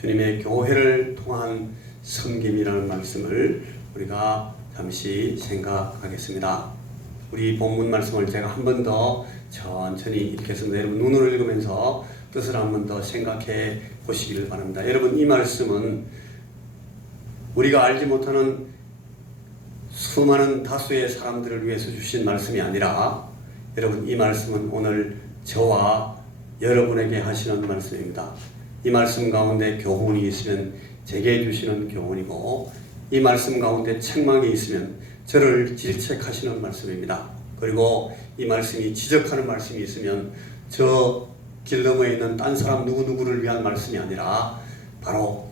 주님의 교회를 통한 섬김이라는 말씀을 우리가 잠시 생각하겠습니다. 우리 본문 말씀을 제가 한 번 더 천천히 읽겠습니다. 여러분 눈으로 읽으면서 뜻을 한 번 더 생각해 보시기를 바랍니다. 여러분 이 말씀은 우리가 알지 못하는 수많은 다수의 사람들을 위해서 주신 말씀이 아니라 여러분 이 말씀은 오늘 저와 여러분에게 하시는 말씀입니다. 이 말씀 가운데 교훈이 있으면 제게 주시는 교훈이고 이 말씀 가운데 책망이 있으면 저를 질책하시는 말씀입니다. 그리고 이 말씀이 지적하는 말씀이 있으면 저 길 너머에 있는 딴 사람 누구누구를 위한 말씀이 아니라 바로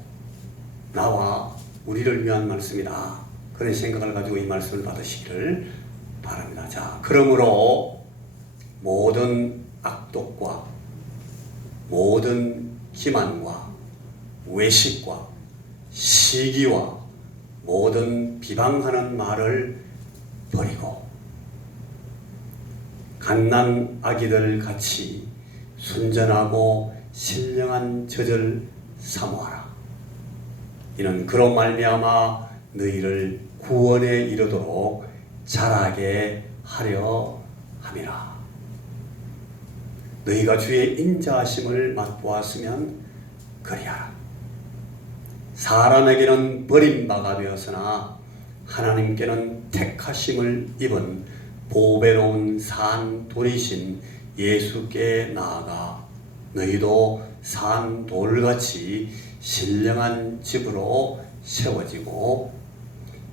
나와 우리를 위한 말씀이다. 그런 생각을 가지고 이 말씀을 받으시기를 바랍니다. 자, 그러므로 모든 악독과 모든 기만과 외식과 시기와 모든 비방하는 말을 버리고 갓난 아기들 같이 순전하고 신령한 젖을 사모하라. 이는 그로 말미암아 너희를 구원에 이르도록 자라게 하려 함이라. 너희가 주의 인자하심을 맛보았으면 그리하라. 사람에게는 버림받아 되었으나 하나님께는 택하심을 입은 보배로운 산 돌이신 예수께 나아가 너희도 산 돌같이 신령한 집으로 세워지고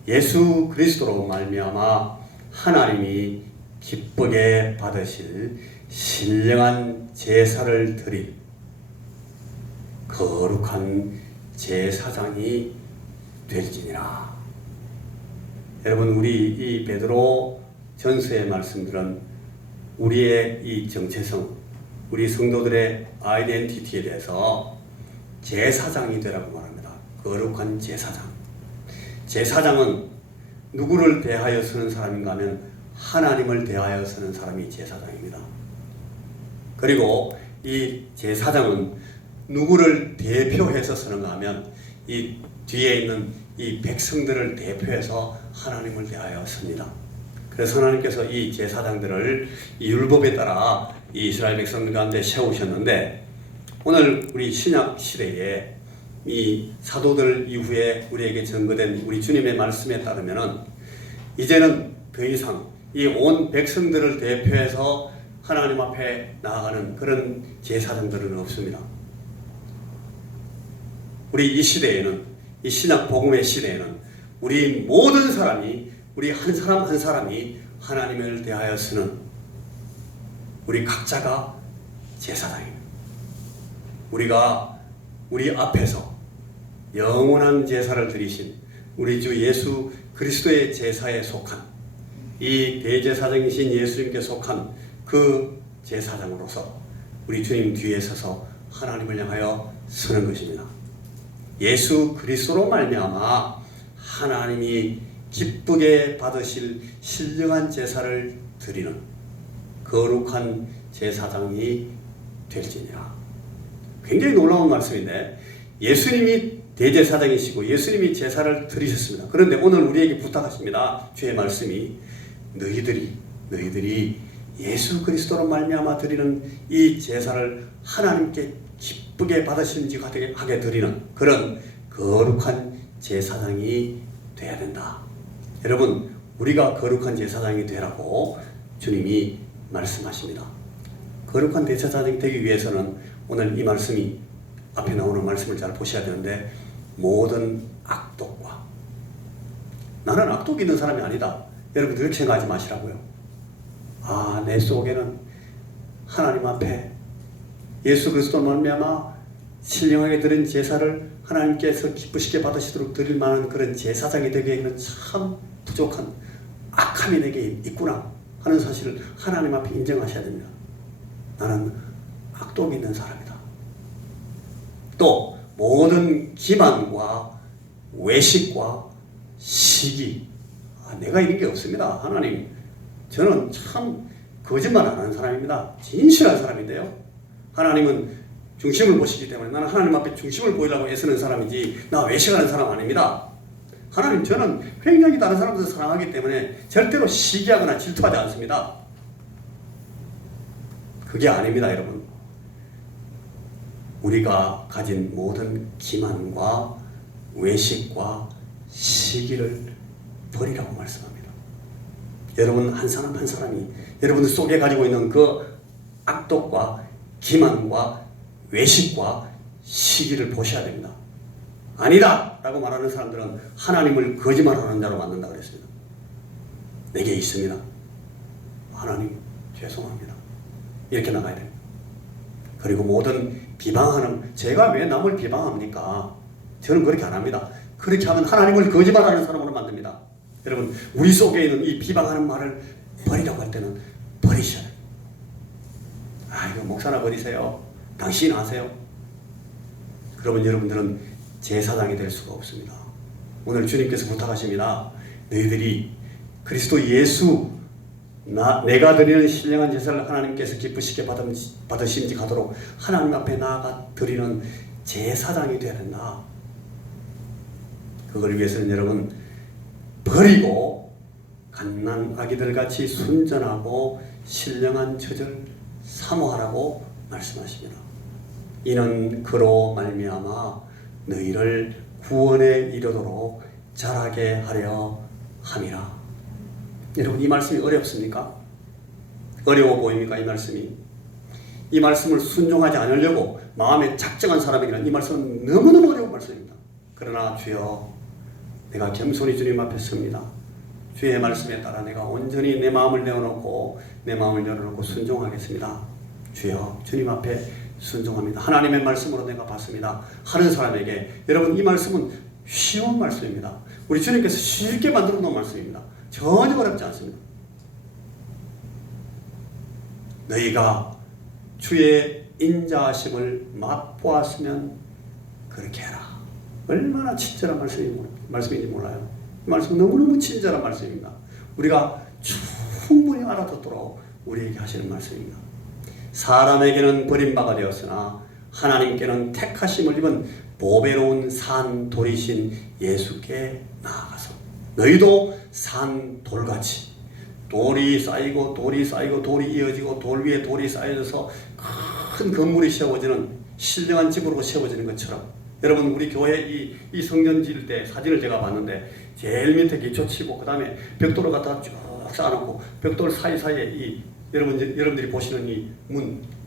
예수 그리스도로 말미암아 하나님이 기쁘게 받으실 신령한 제사를 드릴 거룩한 제사장이 될지니라. 여러분 우리 이 베드로 전서의 말씀들은 우리의 이 정체성, 우리 성도들의 아이덴티티에 대해서 제사장이 되라고 말합니다. 거룩한 제사장. 제사장은 누구를 대하여 서는 사람인가 하면 하나님을 대하여 서는 사람이 제사장입니다. 그리고 이 제사장은 누구를 대표해서 서는가 하면 이 뒤에 있는 이 백성들을 대표해서 하나님을 대하여 섭니다. 그래서 하나님께서 이 제사장들을 이 율법에 따라 이 이스라엘 백성들 가운데 세우셨는데 오늘 우리 신약 시대에 이 사도들 이후에 우리에게 전거된 우리 주님의 말씀에 따르면은 이제는 더 이상 이 온 백성들을 대표해서 하나님 앞에 나아가는 그런 제사장들은 없습니다. 우리 이 시대에는 이 신약 복음의 시대에는 우리 모든 사람이 우리 한 사람 한 사람이 하나님을 대하여 서는 우리 각자가 제사장입니다. 우리가 우리 앞에서 영원한 제사를 드리신 우리 주 예수 그리스도의 제사에 속한 이 대제사장이신 예수님께 속한 그 제사장으로서 우리 주님 뒤에 서서 하나님을 향하여 서는 것입니다. 예수 그리스도로 말미암아 하나님이 기쁘게 받으실 신령한 제사를 드리는 거룩한 제사장이 될지니라. 굉장히 놀라운 말씀인데 예수님이 대제사장이시고 예수님이 제사를 드리셨습니다. 그런데 오늘 우리에게 부탁하십니다. 주의 말씀이 너희들이 예수 그리스도로 말미암아 드리는 이 제사를 하나님께 기쁘게 받으심직하게 드리는 그런 거룩한 제사장이 돼야 된다. 여러분 우리가 거룩한 제사장이 되라고 주님이 말씀하십니다. 거룩한 제사장이 되기 위해서는 오늘 이 말씀이 앞에 나오는 말씀을 잘 보셔야 되는데 모든 악독과 나는 악독 있는 사람이 아니다. 여러분 그렇게 생각하지 마시라고요. 내 속에는 하나님 앞에 예수 그리스도 말미암아 신령하게 드린 제사를 하나님께서 기쁘시게 받으시도록 드릴 만한 그런 제사장이 되기에는 참 부족한 악함이 내게 있구나 하는 사실을 하나님 앞에 인정하셔야 됩니다. 나는 악독이 있는 사람이다. 또 모든 기만과 외식과 시기 내가 이런 게 없습니다. 하나님 저는 참 거짓말 안 하는 사람입니다. 진실한 사람인데요. 하나님은 중심을 보시기 때문에 나는 하나님 앞에 중심을 보이려고 애쓰는 사람이지 나 외식하는 사람 아닙니다. 하나님, 저는 굉장히 다른 사람들을 사랑하기 때문에 절대로 시기하거나 질투하지 않습니다. 그게 아닙니다, 여러분. 우리가 가진 모든 기만과 외식과 시기를 버리라고 말씀합니다. 여러분 한 사람 한 사람이 여러분 속에 가지고 있는 그 악독과 기만과 외식과 시기를 보셔야 됩니다. 아니다! 라고 말하는 사람들은 하나님을 거짓말하는 자로 만든다 그랬습니다. 내게 있습니다. 하나님 죄송합니다. 이렇게 나가야 됩니다. 그리고 모든 비방하는, 제가 왜 남을 비방합니까? 저는 그렇게 안 합니다. 그렇게 하면 하나님을 거짓말하는 사람으로 만듭니다. 여러분, 우리 속에 있는 이 비방하는 말을 버리라고 할 때는 버리셔야 돼요. 이거 목사나 버리세요. 당신 아세요? 그러면 여러분들은 제사장이 될 수가 없습니다. 오늘 주님께서 부탁하십니다. 너희들이 그리스도 예수 내가 드리는 신령한 제사를 하나님께서 기쁘시게 받으심직하도록 하나님 앞에 나아가 드리는 제사장이 되어야 된다. 그걸 위해서는 여러분 버리고 갓난 아기들같이 순전하고 신령한 젖을 사모하라고 말씀하십니다. 이는 그로 말미암아 너희를 구원에 이르도록 자라게 하려 함이라. 여러분, 이 말씀이 어렵습니까? 어려워 보입니까? 이 말씀이. 이 말씀을 순종하지 않으려고 마음에 작정한 사람에게는 이 말씀은 너무너무 어려운 말씀입니다. 그러나 주여, 내가 겸손히 주님 앞에 섭니다. 주의 말씀에 따라 내가 온전히 내 마음을 열어놓고 순종하겠습니다. 주여, 주님 앞에 순종합니다. 하나님의 말씀으로 내가 받습니다 하는 사람에게, 여러분, 이 말씀은 쉬운 말씀입니다. 우리 주님께서 쉽게 만들어 놓은 말씀입니다. 전혀 어렵지 않습니다. 너희가 주의 인자하심을 맛보았으면 그렇게 해라. 얼마나 친절한 말씀인지 몰라요. 이 말씀 너무너무 친절한 말씀입니다. 우리가 충분히 알아듣도록 우리에게 하시는 말씀입니다. 사람에게는 버림받아 되었으나 하나님께는 택하심을 입은 보배로운 산 돌이신 예수께 나아가서 너희도 산 돌같이 돌이 쌓이고 돌이 이어지고 돌 위에 돌이 쌓여져서 큰 건물이 세워지는 신령한 집으로 세워지는 것처럼, 여러분, 우리 교회 이 성전 지을 때 사진을 제가 봤는데 제일 밑에 기초 치고 그 다음에 벽돌을 갖다 쭉 쌓아놓고 벽돌 사이사이에 여러분들이 보시는 이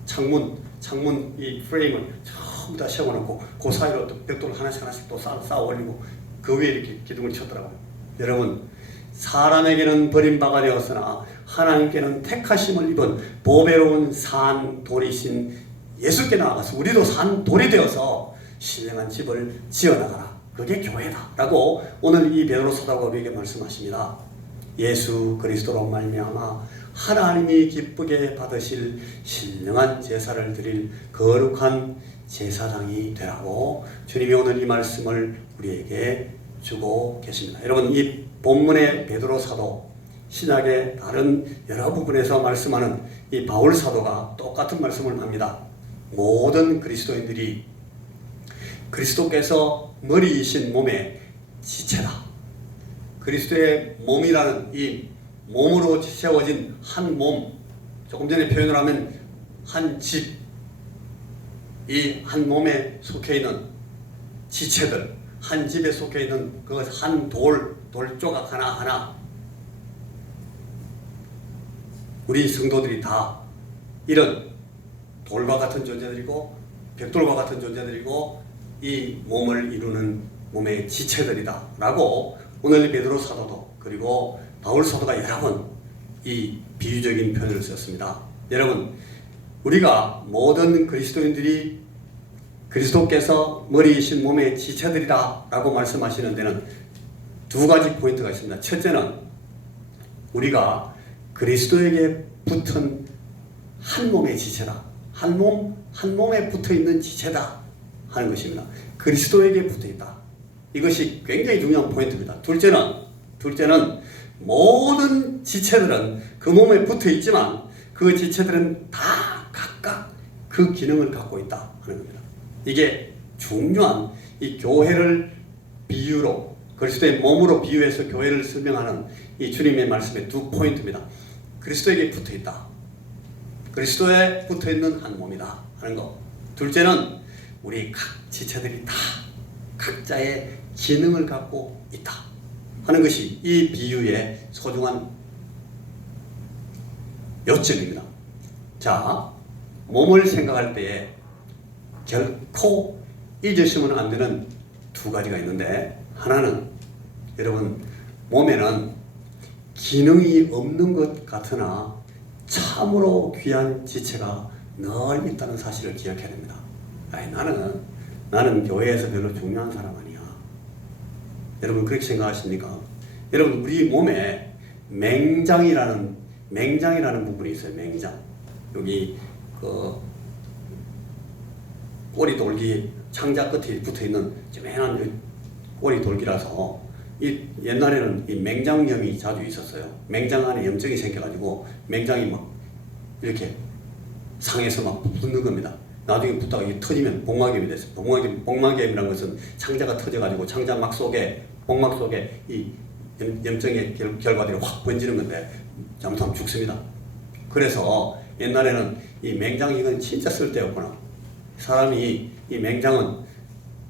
창문 이 프레임을 전부 다 세워놓고 그 사이로 또 벽돌을 하나씩 또 쌓아 올리고 그 위에 이렇게 기둥을 쳤더라고요. 여러분, 사람에게는 버림받아 되었으나 하나님께는 택하심을 입은 보배로운 산 돌이신 예수께 나아가서 우리도 산 돌이 되어서 신령한 집을 지어나가라. 그게 교회다 라고 오늘 이 베드로 사도가 우리에게 말씀하십니다. 예수 그리스도로 말미암아 하나님이 기쁘게 받으실 신령한 제사를 드릴 거룩한 제사장이 되라고 주님이 오늘 이 말씀을 우리에게 주고 계십니다. 여러분, 이 본문의 베드로 사도, 신약의 다른 여러 부분에서 말씀하는 이 바울 사도가 똑같은 말씀을 합니다. 모든 그리스도인들이 그리스도께서 머리이신 몸의 지체다. 그리스도의 몸이라는 이 몸으로 세워진 한 몸, 조금 전에 표현을 하면 한 집, 이 한 몸에 속해 있는 지체들, 한 집에 속해 있는 그 한 돌 조각 하나하나, 우리 성도들이 다 이런 돌과 같은 존재들이고 벽돌과 같은 존재들이고 이 몸을 이루는 몸의 지체들이다 라고 오늘 베드로 사도도 그리고 바울 사도가 여러 번 이 비유적인 표현을 썼습니다. 여러분, 우리가 모든 그리스도인들이 그리스도께서 머리이신 몸의 지체들이다 라고 말씀하시는 데는 두 가지 포인트가 있습니다. 첫째는 우리가 그리스도에게 붙은 한 몸의 지체다. 한 몸에 붙어 있는 지체다 하는 것입니다. 그리스도에게 붙어 있다. 이것이 굉장히 중요한 포인트입니다. 둘째는 모든 지체들은 그 몸에 붙어 있지만 그 지체들은 다 각각 그 기능을 갖고 있다 하는 겁니다. 이게 중요한 이 교회를 비유로 그리스도의 몸으로 비유해서 교회를 설명하는 이 주님의 말씀의 두 포인트입니다. 그리스도에게 붙어있다. 그리스도에 붙어있는 한 몸이다 하는 것. 둘째는 우리 각 지체들이 다 각자의 기능을 갖고 있다 하는 것이 이 비유의 소중한 요점입니다. 자, 몸을 생각할 때에 결코 잊으시면 안 되는 두 가지가 있는데, 하나는 여러분 몸에는 기능이 없는 것 같으나 참으로 귀한 지체가 늘 있다는 사실을 기억해야 됩니다. 아니, 나는 교회에서 별로 중요한 사람 아니야. 여러분 그렇게 생각하십니까? 여러분 우리 몸에 맹장이라는 부분이 있어요. 맹장. 여기 그 꼬리 돌기 창자 끝에 붙어있는 조그만한 꼬리 돌기라서 이 옛날에는 이 맹장염이 자주 있었어요. 맹장 안에 염증이 생겨가지고 맹장이 막 이렇게 상해서 막 붙는 겁니다. 나중에 붙다가 이게 터지면 복막염이 됐어요. 복막염이라는 것은 창자가 터져가지고 창자 막 속에 복막 속에 이 염증의 결과들이 확 번지는 건데 잘못하면 죽습니다. 그래서 옛날에는 이 맹장이건 진짜 쓸데없구나. 사람이 이 맹장은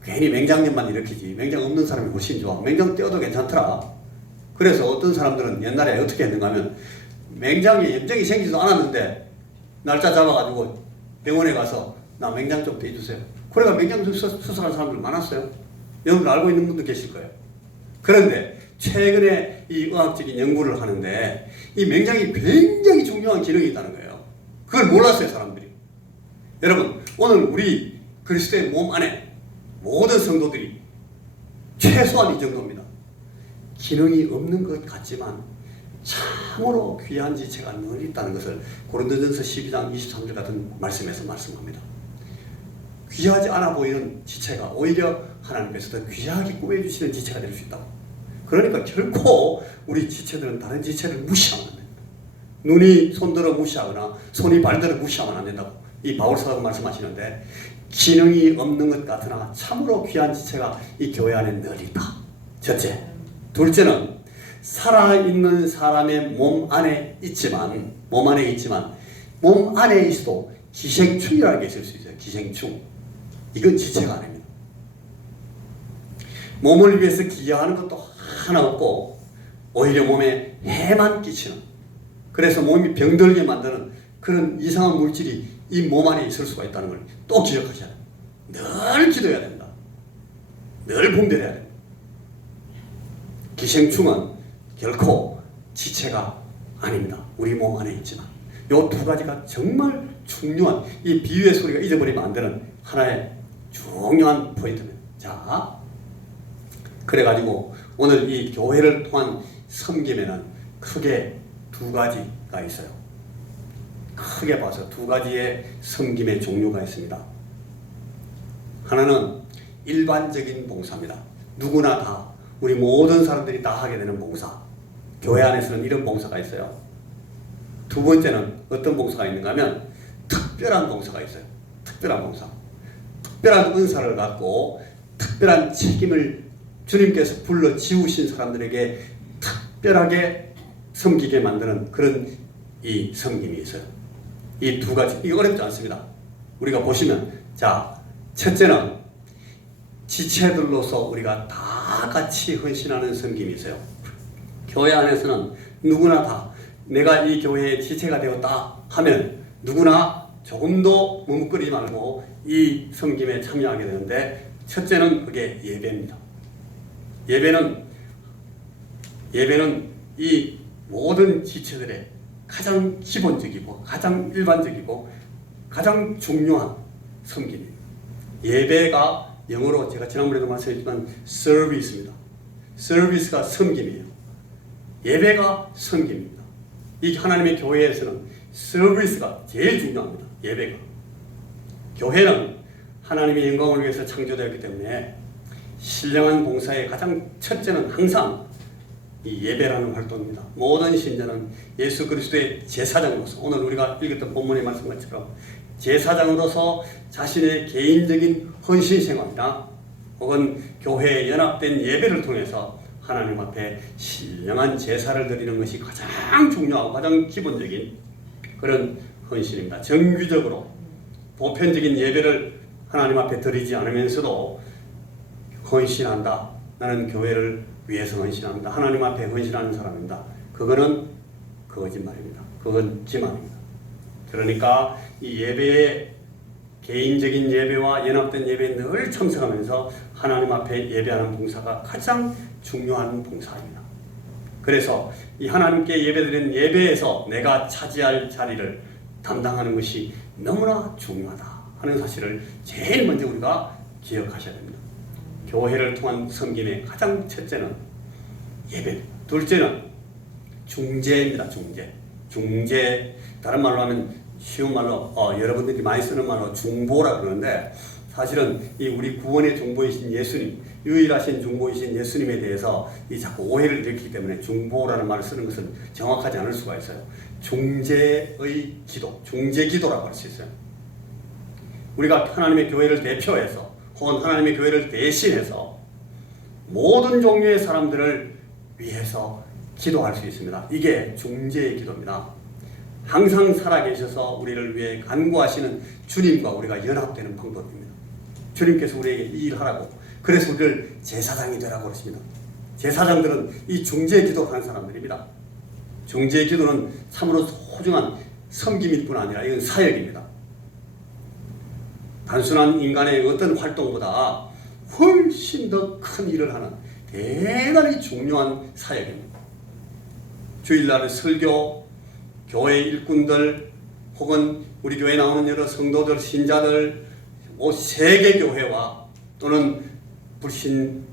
괜히 맹장염만 일으키지 맹장 없는 사람이 훨씬 좋아. 맹장 떼어도 괜찮더라. 그래서 어떤 사람들은 옛날에 어떻게 했는가 하면 맹장에 염증이 생기지도 않았는데 날짜 잡아가지고 병원에 가서 나 맹장 좀 떼주세요. 그래가 맹장 수술한 사람들 많았어요. 여러분 알고 있는 분도 계실 거예요. 그런데 최근에 이 의학적인 연구를 하는데 이 맹장이 굉장히 중요한 기능이 있다는 거예요. 그걸 몰랐어요, 사람들이. 여러분, 오늘 우리 그리스도의 몸 안에 모든 성도들이 최소한 이 정도입니다. 기능이 없는 것 같지만 참으로 귀한 지체가 늘 있다는 것을 고린도전서 12장 23절 같은 말씀에서 말씀합니다. 귀하지 않아 보이는 지체가 오히려 하나님께서 더 귀하게 꾸며주시는 지체가 될 수 있다고. 그러니까 결코 우리 지체들은 다른 지체를 무시하면 안 된다. 눈이 손들어 무시하거나 손이 발들어 무시하면 안 된다고 이 바울사도가 말씀하시는데, 기능이 없는 것 같으나 참으로 귀한 지체가 이 교회 안에 늘 있다. 첫째. 둘째는 살아있는 사람의 몸 안에 있지만 몸 안에 있어도 기생충이라는 게 있을 수 있어요. 기생충. 이건 지체가 아닙니다. 몸을 위해서 기여하는 것도 하나 없고 오히려 몸에 해만 끼치는, 그래서 몸이 병들게 만드는 그런 이상한 물질이 이 몸 안에 있을 수가 있다는 걸 또 기억하셔야 됩니다. 늘 기도해야 됩니다. 늘 분별해야 됩니다. 기생충은 결코 지체가 아닙니다. 우리 몸 안에 있지만 이 두 가지가 정말 중요한, 이 비유의 소리가 잊어버리면 안 되는 하나의 중요한 포인트입니다. 자, 그래가지고 오늘 이 교회를 통한 섬김에는 크게 두 가지가 있어요. 크게 봐서 두 가지의 섬김의 종류가 있습니다. 하나는 일반적인 봉사입니다. 누구나 다, 우리 모든 사람들이 다 하게 되는 봉사. 교회 안에서는 이런 봉사가 있어요. 두 번째는 어떤 봉사가 있는가 하면 특별한 봉사가 있어요. 특별한 봉사. 특별한 은사를 갖고 특별한 책임을 주님께서 불러 지우신 사람들에게 특별하게 섬기게 만드는 그런 이 섬김이 있어요. 이 두 가지, 이거 어렵지 않습니다. 우리가 보시면, 자, 첫째는 지체들로서 우리가 다 같이 헌신하는 섬김이 있어요. 교회 안에서는 누구나 다 내가 이 교회의 지체가 되었다 하면 누구나 조금도 머뭇거리지 말고 이 섬김에 참여하게 되는데, 첫째는 그게 예배입니다. 예배는 이 모든 지체들의 가장 기본적이고 가장 일반적이고 가장 중요한 섬김입니다. 예배가 영어로 제가 지난번에도 말씀했지만 서비스입니다. 서비스가 섬김이에요. 예배가 섬김입니다. 이 하나님의 교회에서는 서비스가 제일 중요합니다. 예배가. 교회는 하나님의 영광을 위해서 창조되었기 때문에 신령한 봉사의 가장 첫째는 항상 이 예배라는 활동입니다. 모든 신자는 예수 그리스도의 제사장으로서, 오늘 우리가 읽었던 본문의 말씀처럼 제사장으로서 자신의 개인적인 헌신 생활이나 혹은 교회에 연합된 예배를 통해서 하나님 앞에 신령한 제사를 드리는 것이 가장 중요하고 가장 기본적인 그런 헌신입니다. 정규적으로 보편적인 예배를 하나님 앞에 드리지 않으면서도 헌신한다. 나는 교회를 위해서 헌신합니다. 하나님 앞에 헌신하는 사람입니다. 그거는 거짓말입니다. 그건 기만입니다. 그러니까 이 예배에 개인적인 예배와 연합된 예배에 늘 참석하면서 하나님 앞에 예배하는 봉사가 가장 중요한 봉사입니다. 그래서 이 하나님께 예배드리는 예배에서 내가 차지할 자리를 담당하는 것이 너무나 중요하다 하는 사실을 제일 먼저 우리가 기억하셔야 됩니다. 교회를 통한 섬김의 가장 첫째는 예배, 둘째는 중재입니다. 중재, 다른 말로 하면 쉬운 말로 여러분들이 많이 쓰는 말로 중보라 그러는데, 사실은 이 우리 구원의 중보이신 예수님, 유일하신 중보이신 예수님에 대해서 이 자꾸 오해를 일으키기 때문에 중보라는 말을 쓰는 것은 정확하지 않을 수가 있어요. 중재의 기도, 중재기도라고 할 수 있어요. 우리가 하나님의 교회를 대표해서 혹은 하나님의 교회를 대신해서 모든 종류의 사람들을 위해서 기도할 수 있습니다. 이게 중재의 기도입니다. 항상 살아계셔서 우리를 위해 간구하시는 주님과 우리가 연합되는 방법입니다. 주님께서 우리에게 이 일을 하라고, 그래서 우리를 제사장이 되라고 그러십니다. 제사장들은 이 중재의 기도를 하는 사람들입니다. 중재의 기도는 참으로 소중한 섬김일 뿐 아니라 이건 사역입니다. 단순한 인간의 어떤 활동보다 훨씬 더 큰 일을 하는 대단히 중요한 사역입니다. 주일날 설교, 교회 일꾼들 혹은 우리 교회에 나오는 여러 성도들, 신자들, 세계교회와 또는 불신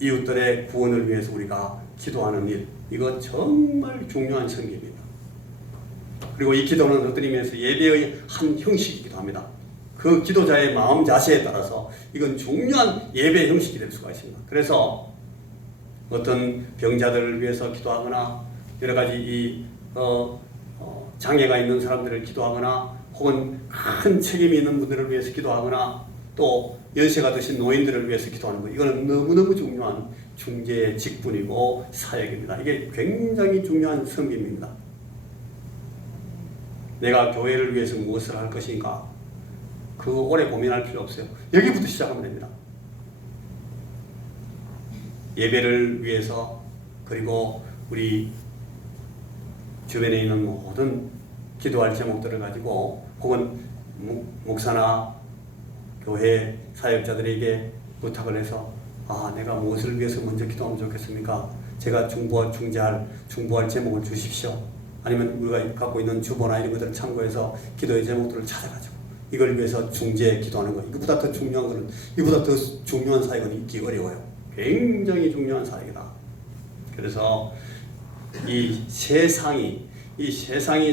이웃들의 구원을 위해서 우리가 기도하는 일, 이거 정말 중요한 섬김입니다. 그리고 이 기도는 어떤 의미에서 예배의 한 형식이기도 합니다. 그 기도자의 마음 자세에 따라서 이건 중요한 예배 형식이 될 수가 있습니다. 그래서 어떤 병자들을 위해서 기도하거나 여러 가지 장애가 있는 사람들을 기도하거나 혹은 큰 책임이 있는 분들을 위해서 기도하거나 또 연세가 드신 노인들을 위해서 기도하는 것, 이거는 너무너무 중요한 중재의 직분이고 사역입니다. 이게 굉장히 중요한 섬김입니다. 내가 교회를 위해서 무엇을 할 것인가, 그거 오래 고민할 필요 없어요. 여기부터 시작하면 됩니다. 예배를 위해서, 그리고 우리 주변에 있는 모든 기도할 제목들을 가지고 혹은 목사나 교회 사역자들에게 부탁을 해서 내가 무엇을 위해서 먼저 기도하면 좋겠습니까? 제가 중보할 제목을 주십시오. 아니면 우리가 갖고 있는 주보나 이런 것들을 참고해서 기도의 제목들을 찾아가지고 이걸 위해서 중재 기도하는 거, 이거보다 더 중요한 거는, 이보다 더 중요한 사역은 있기 어려워요. 굉장히 중요한 사역이다. 그래서 이 세상이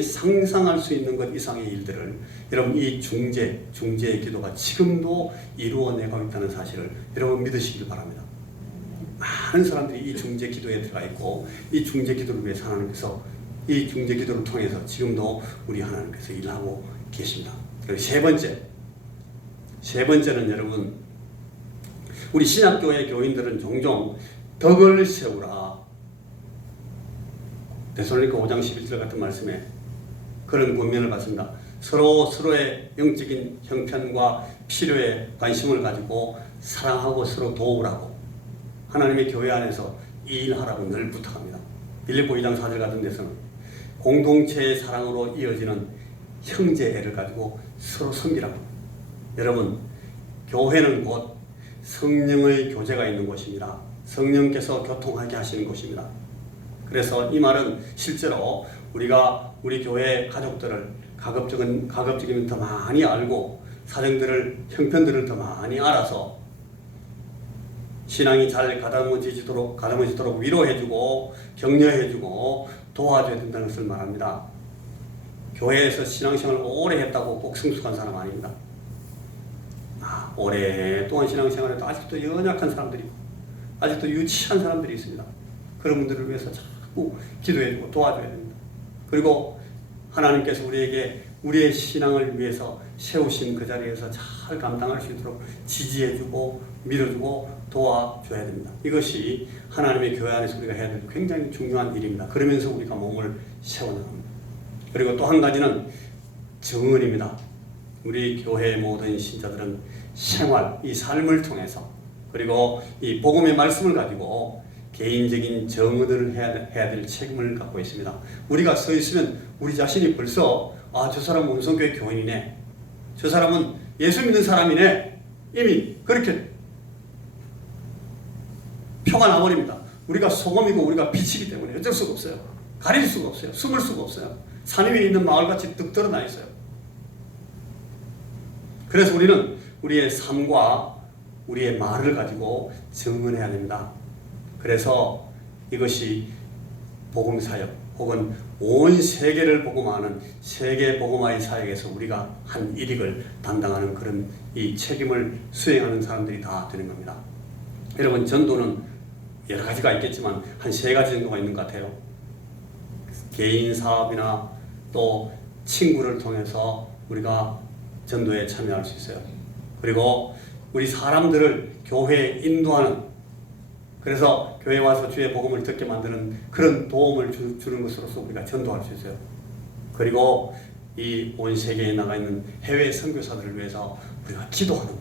상상할 수 있는 것 이상의 일들을 여러분 이 중재의 기도가 지금도 이루어내고 있다는 사실을 여러분 믿으시길 바랍니다. 많은 사람들이 이 중재 기도에 들어가 있고 이 중재 기도를 위해서 하나님께서 이 중재 기도를 통해서 지금도 우리 하나님께서 일하고 계십니다. 그리고 세 번째는 여러분, 우리 신약교회 교인들은 종종 덕을 세우라, 데살로니가 5장 11절 같은 말씀에 그런 권면을 받습니다. 서로의 영적인 형편과 필요에 관심을 가지고 사랑하고 서로 도우라고 하나님의 교회 안에서 이 일하라고 늘 부탁합니다. 빌립보 2장 4절 같은 데서는 공동체의 사랑으로 이어지는 형제애를 가지고 서로 섬기라고. 여러분, 교회는 곧 성령의 교제가 있는 곳입니다. 성령께서 교통하게 하시는 곳입니다. 그래서 이 말은 실제로 우리가 우리 교회 가족들을 가급적이면 더 많이 알고 사정들을, 형편들을 더 많이 알아서 신앙이 잘 가다듬어지도록 위로해주고 격려해주고 도와줘야 된다는 것을 말합니다. 교회에서 신앙생활을 오래 했다고 꼭 성숙한 사람 아닙니다. 오랫동안 신앙생활을 해도 아직도 연약한 사람들이, 아직도 유치한 사람들이 있습니다. 그런 분들을 위해서 자꾸 기도해주고 도와줘야 됩니다. 그리고 하나님께서 우리에게 우리의 신앙을 위해서 세우신 그 자리에서 잘 감당할 수 있도록 지지해주고 밀어주고 도와줘야 됩니다. 이것이 하나님의 교회 안에서 우리가 해야 될 굉장히 중요한 일입니다. 그러면서 우리가 몸을 세워나갑니다. 그리고 또 한 가지는 정언입니다. 우리 교회의 모든 신자들은 생활, 이 삶을 통해서 그리고 이 복음의 말씀을 가지고 개인적인 정언을 해야 될 책임을 갖고 있습니다. 우리가 서 있으면 우리 자신이 벌써 저 사람은 운성교회 교인이네, 저 사람은 예수 믿는 사람이네, 이미 그렇게 표가 나버립니다. 우리가 소금이고 우리가 빛이기 때문에 어쩔 수가 없어요. 가릴 수가 없어요. 숨을 수가 없어요. 산 위에 있는 마을같이 뚝 드러나 있어요. 그래서 우리는 우리의 삶과 우리의 말을 가지고 증언해야 됩니다. 그래서 이것이 복음사역 혹은 온 세계를 복음하는 세계 복음화의 사역에서 우리가 한 일익을 담당하는 그런 이 책임을 수행하는 사람들이 다 되는 겁니다. 여러분, 전도는 여러 가지가 있겠지만 한 3가지 정도가 있는 것 같아요. 개인 사업이나 또 친구를 통해서 우리가 전도에 참여할 수 있어요. 그리고 우리 사람들을 교회에 인도하는, 그래서 교회에 와서 주의 복음을 듣게 만드는 그런 도움을 주는 것으로서 우리가 전도할 수 있어요. 그리고 이 온 세계에 나가 있는 해외 선교사들을 위해서 우리가 기도하는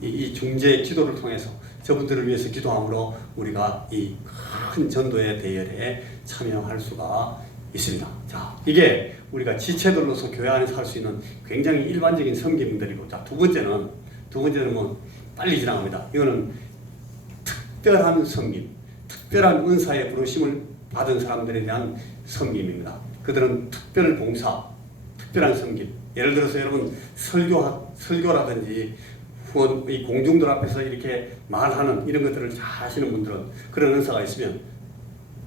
이 중재 기도를 통해서 저분들을 위해서 기도함으로 우리가 이 큰 전도의 대열에 참여할 수가 있습니다. 자, 이게 우리가 지체들로서 교회 안에서 할 수 있는 굉장히 일반적인 섬김들이고, 자, 두 번째는 뭐 빨리 지나갑니다. 이거는 특별한 섬김, 특별한 은사의 부르심을 받은 사람들에 대한 섬김입니다. 그들은 특별 봉사, 특별한 섬김. 예를 들어서 여러분 설교라든지 혹은 이 공중들 앞에서 이렇게 말하는 이런 것들을 잘 하시는 분들은 그런 은사가 있으면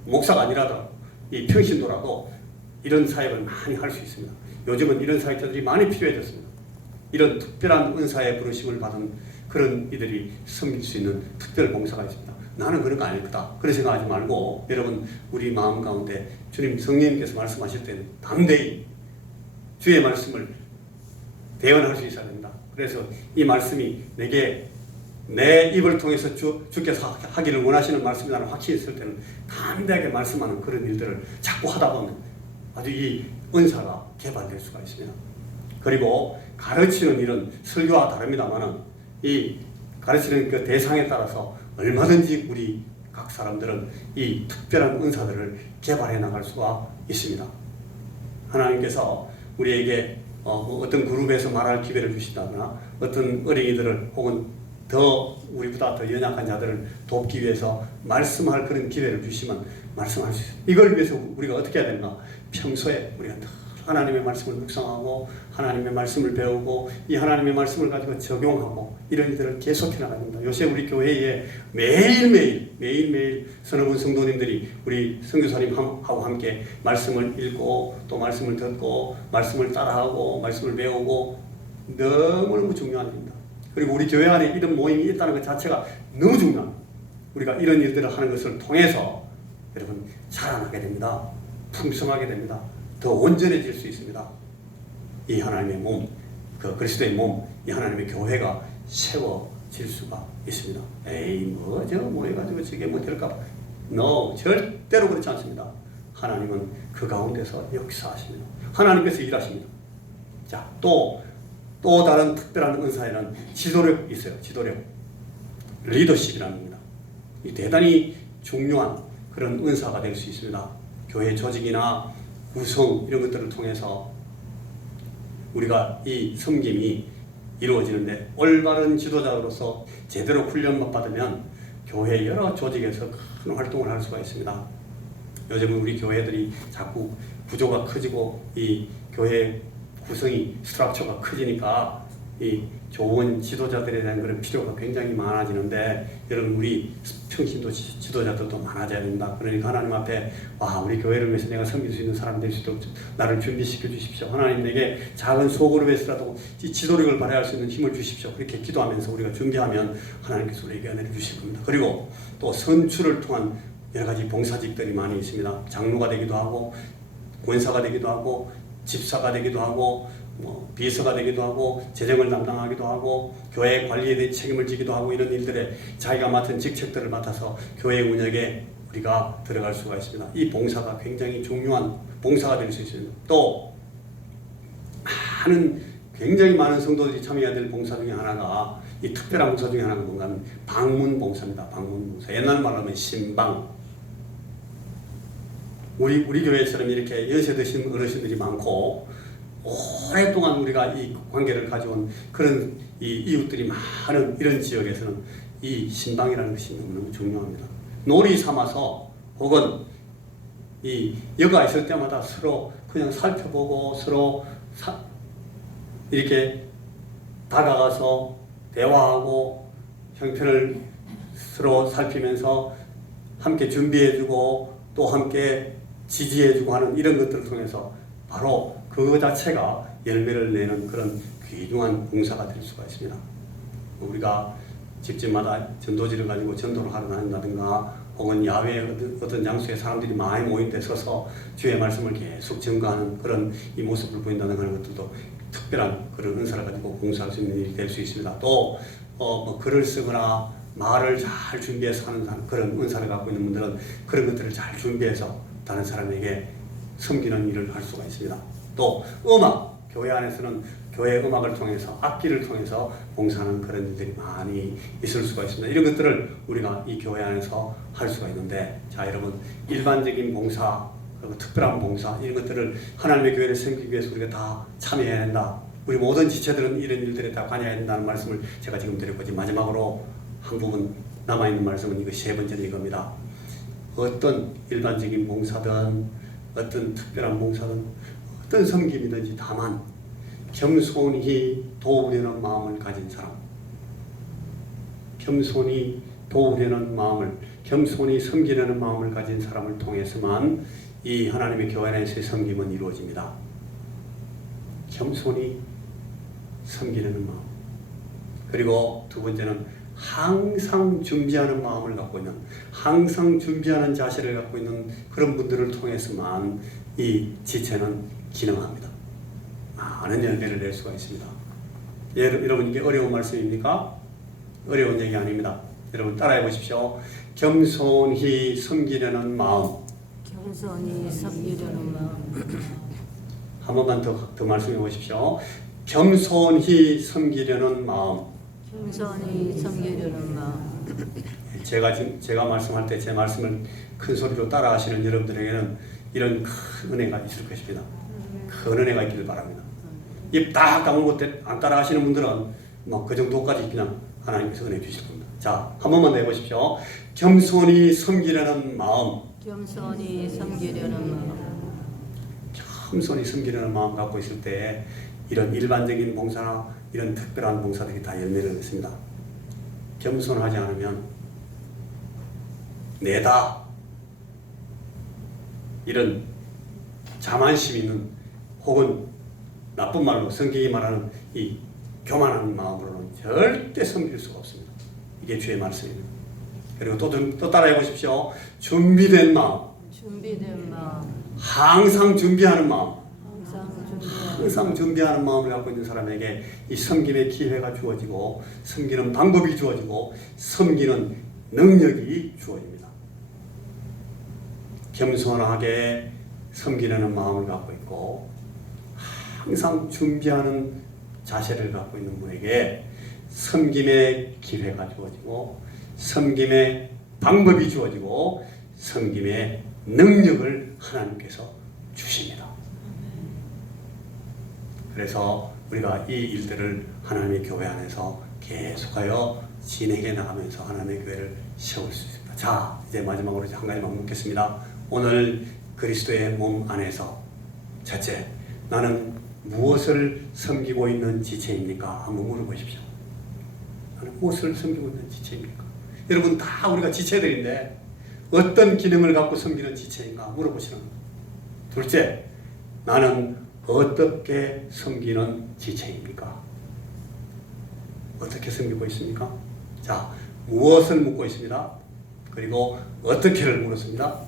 목사가 아니라도 이 평신도라도 이런 사역을 많이 할 수 있습니다. 요즘은 이런 사역자들이 많이 필요해졌습니다. 이런 특별한 은사의 부르심을 받은 그런 이들이 섬길 수 있는 특별 봉사가 있습니다. 나는 그런 거 아닐 거다, 그런 생각하지 말고 여러분, 우리 마음 가운데 주님 성령님께서 말씀하실 때는 담대히 주의 말씀을 대언할 수 있어야 됩니다. 그래서 이 말씀이 내게 내 입을 통해서 주께서 하기를 원하시는 말씀이 나는 확실히 있을 때는 담대하게 말씀하는 그런 일들을 자꾸 하다 보면 아주 이 은사가 개발될 수가 있습니다. 그리고 가르치는 일은 설교와 다릅니다만은 이 가르치는 그 대상에 따라서 얼마든지 우리 각 사람들은 이 특별한 은사들을 개발해 나갈 수가 있습니다. 하나님께서 우리에게 어떤 그룹에서 말할 기회를 주신다거나 어떤 어린이들을 혹은 더 우리보다 더 연약한 자들을 돕기 위해서 말씀할 그런 기회를 주시면 말씀할 수 있어요. 이걸 위해서 우리가 어떻게 해야 되는가? 평소에 우리가 하나님의 말씀을 묵상하고 하나님의 말씀을 배우고 이 하나님의 말씀을 가지고 적용하고 이런 일들을 계속해 나가야 됩니다. 요새 우리 교회에 매일매일 서너 분 성도님들이 우리 선교사님하고 함께 말씀을 읽고 또 말씀을 듣고 말씀을 따라하고 말씀을 배우고 너무너무 중요한 일입니다. 그리고 우리 교회 안에 이런 모임이 있다는 것 자체가 너무 중요합니다. 우리가 이런 일들을 하는 것을 통해서 여러분 자라나게 됩니다. 풍성하게 됩니다. 더 온전해질 수 있습니다. 이 하나님의 몸, 그 그리스도의 몸, 이 하나님의 교회가 세워질 수가 있습니다. 에이, 뭐 해가지고 저게 뭐 될까? No, 절대로 그렇지 않습니다. 하나님은 그 가운데서 역사하십니다. 하나님께서 일하십니다. 자, 또 다른 특별한 은사에는 지도력이 있어요. 지도력, 리더십이라는 겁니다. 이 대단히 중요한 그런 은사가 될 수 있습니다. 교회 조직이나 구성 이런 것들을 통해서 우리가 이 섬김이 이루어지는데, 올바른 지도자로서 제대로 훈련만 받으면 교회 여러 조직에서 큰 활동을 할 수가 있습니다. 요즘은 우리 교회들이 자꾸 구조가 커지고 이 교회 구성이 스트럭처가 커지니까 이 좋은 지도자들에 대한 그런 필요가 굉장히 많아지는데, 여러분 우리 평신도 지도자들도 많아져야 됩니다. 그러니까 하나님 앞에 우리 교회를 위해서 내가 섬길 수 있는 사람 될 수 있도록 나를 준비시켜 주십시오. 하나님 내게 작은 소그룹에서라도 지도력을 발휘할 수 있는 힘을 주십시오. 그렇게 기도하면서 우리가 준비하면 하나님께서 우리에게 은혜를 주실 겁니다. 그리고 또 선출을 통한 여러 가지 봉사직들이 많이 있습니다. 장로가 되기도 하고 권사가 되기도 하고 집사가 되기도 하고 뭐 비서가 되기도 하고 재정을 담당하기도 하고 교회 관리에 대해 책임을 지기도 하고 이런 일들에 자기가 맡은 직책들을 맡아서 교회 운영에 우리가 들어갈 수가 있습니다. 이 봉사가 굉장히 중요한 봉사가 될 수 있습니다. 또 굉장히 많은 성도들이 참여해야 될 봉사 중에 하나가 이 특별한 봉사 중에 하나가 뭔가 하면 방문 봉사입니다. 방문 봉사. 옛날 말로 하면 신방. 우리 교회처럼 이렇게 연세 드신 어르신들이 많고 오랫동안 우리가 이 관계를 가져온 그런 이 이웃들이 많은 이런 지역에서는 이 신방이라는 것이 너무너무 중요합니다. 놀이 삼아서 혹은 이 여가 있을 때마다 서로 그냥 살펴보고 서로 이렇게 다가가서 대화하고 형편을 서로 살피면서 함께 준비해주고 또 함께 지지해주고 하는 이런 것들을 통해서 바로 그거 자체가 열매를 내는 그런 귀중한 봉사가 될 수가 있습니다. 우리가 집집마다 전도지를 가지고 전도를 하러 다닌다든가 혹은 야외 어떤 장소에 사람들이 많이 모인 데 서서 주의 말씀을 계속 증거하는 그런 이 모습을 보인다는 하는 것들도 특별한 그런 은사를 가지고 봉사할 수 있는 일이 될 수 있습니다. 또 뭐 글을 쓰거나 말을 잘 준비해서 하는 그런 은사를 갖고 있는 분들은 그런 것들을 잘 준비해서 다른 사람에게 섬기는 일을 할 수가 있습니다. 또 음악, 교회 안에서는 교회 음악을 통해서 악기를 통해서 봉사하는 그런 일들이 많이 있을 수가 있습니다. 이런 것들을 우리가 이 교회 안에서 할 수가 있는데, 자 여러분, 일반적인 봉사 그리고 특별한 봉사 이런 것들을 하나님의 교회를 섬기기 위해서 우리가 다 참여해야 된다. 우리 모든 지체들은 이런 일들에 다 관여해야 된다는 말씀을 제가 지금 드렸고, 마지막으로 한 부분 남아있는 말씀은 이거 세 번째는 이겁니다. 어떤 일반적인 봉사든 어떤 특별한 봉사든 어떤 섬김이든지 다만 겸손히 도우려는 마음을 가진 사람, 겸손히 도우려는 마음을, 겸손히 섬기려는 마음을 가진 사람을 통해서만 이 하나님의 교회 안에서의 섬김은 이루어집니다. 겸손히 섬기려는 마음. 그리고 두 번째는 항상 준비하는 마음을 갖고 있는, 항상 준비하는 자세를 갖고 있는 그런 분들을 통해서만 이 지체는 기능합니다. 많은 열매를 낼 수가 있습니다. 여러분, 이게 어려운 말씀입니까? 어려운 얘기 아닙니다. 여러분 따라해 보십시오. 겸손히 섬기려는 마음. 겸손히 섬기려는 마음. 한 번만 더 말씀해 보십시오. 겸손히 섬기려는 마음. 겸손히 섬기려는 마음. 제가 말씀할 때 제 말씀을 큰 소리로 따라하시는 여러분들에게는 이런 큰 은혜가 있을 것입니다. 큰 은혜가 있기를 바랍니다. 입 딱 다물고 안 따라하시는 분들은 뭐 그 정도까지 그냥 하나님께서 은혜 주실 겁니다. 자, 한 번만 더 해보십시오. 겸손히 섬기려는 마음. 겸손히 섬기려는 마음. 겸손히 섬기려는 마음 갖고 있을 때 이런 일반적인 봉사나 이런 특별한 봉사들이 다 열매를 맺습니다. 겸손하지 않으면 내다 이런 자만심 있는 혹은 나쁜 말로 성경이 말하는 이 교만한 마음으로는 절대 섬길 수가 없습니다. 이게 주의 말씀입니다. 그리고 또 따라해 보십시오. 준비된 마음. 준비된 마음. 항상 준비하는 마음. 항상 준비하는 마음을 갖고 있는 사람에게 이 섬김의 기회가 주어지고 섬기는 방법이 주어지고 섬기는 능력이 주어집니다. 겸손하게 섬기려는 마음을 갖고 있고 항상 준비하는 자세를 갖고 있는 분에게 섬김의 기회가 주어지고 섬김의 방법이 주어지고 섬김의 능력을 하나님께서 주십니다. 그래서 우리가 이 일들을 하나님의 교회 안에서 계속하여 진행해 나가면서 하나님의 교회를 세울 수 있습니다. 자, 이제 마지막으로 한 가지만 묻겠습니다. 오늘 그리스도의 몸 안에서 첫째, 나는 무엇을 섬기고 있는 지체입니까? 한번 물어보십시오. 나는 무엇을 섬기고 있는 지체입니까? 여러분 다 우리가 지체들인데 어떤 기능을 갖고 섬기는 지체인가 물어보시는 겁니다. 둘째, 나는 어떻게 섬기는 지체입니까? 어떻게 섬기고 있습니까? 자, 무엇을 묻고 있습니다. 그리고 어떻게를 물었습니다.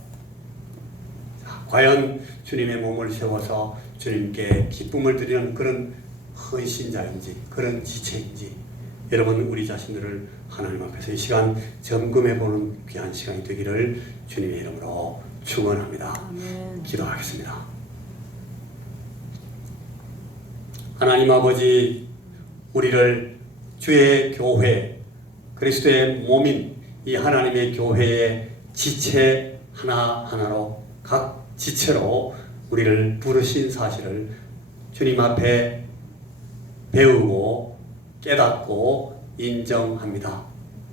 자, 과연 주님의 몸을 세워서 주님께 기쁨을 드리는 그런 헌신자인지 그런 지체인지 여러분 우리 자신들을 하나님 앞에서 이 시간 점검해보는 귀한 시간이 되기를 주님의 이름으로 축원합니다. 아멘. 기도하겠습니다. 하나님 아버지, 우리를 주의 교회, 그리스도의 몸인 이 하나님의 교회의 지체 하나하나로 각 지체로 우리를 부르신 사실을 주님 앞에 배우고 깨닫고 인정합니다.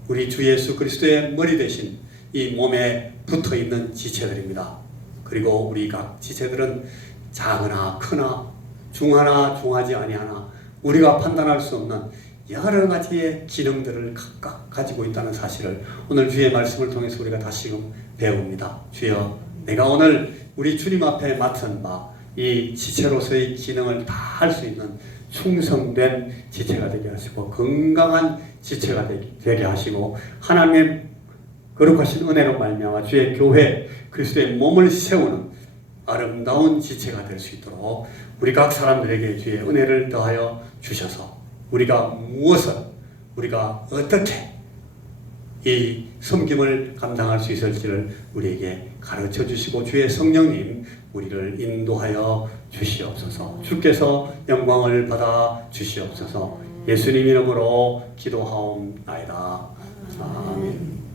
우리 주 예수 그리스도의 머리 대신 이 몸에 붙어있는 지체들입니다. 그리고 우리 각 지체들은 작으나 크나 중하나 중하지 아니하나 우리가 판단할 수 없는 여러 가지의 기능들을 각각 가지고 있다는 사실을 오늘 주의 말씀을 통해서 우리가 다시금 배웁니다. 주여, 내가 오늘 우리 주님 앞에 맡은 바 이 지체로서의 기능을 다 할 수 있는 충성된 지체가 되게 하시고 건강한 지체가 되게 하시고 하나님의 거룩하신 은혜로 말미암아 주의 교회 그리스도의 몸을 세우는 아름다운 지체가 될 수 있도록 우리 각 사람들에게 주의 은혜를 더하여 주셔서 우리가 무엇을 우리가 어떻게 이 섬김을 감당할 수 있을지를 우리에게 가르쳐 주시고 주의 성령님 우리를 인도하여 주시옵소서. 주께서 영광을 받아 주시옵소서. 예수님 이름으로 기도하옵나이다. 아멘.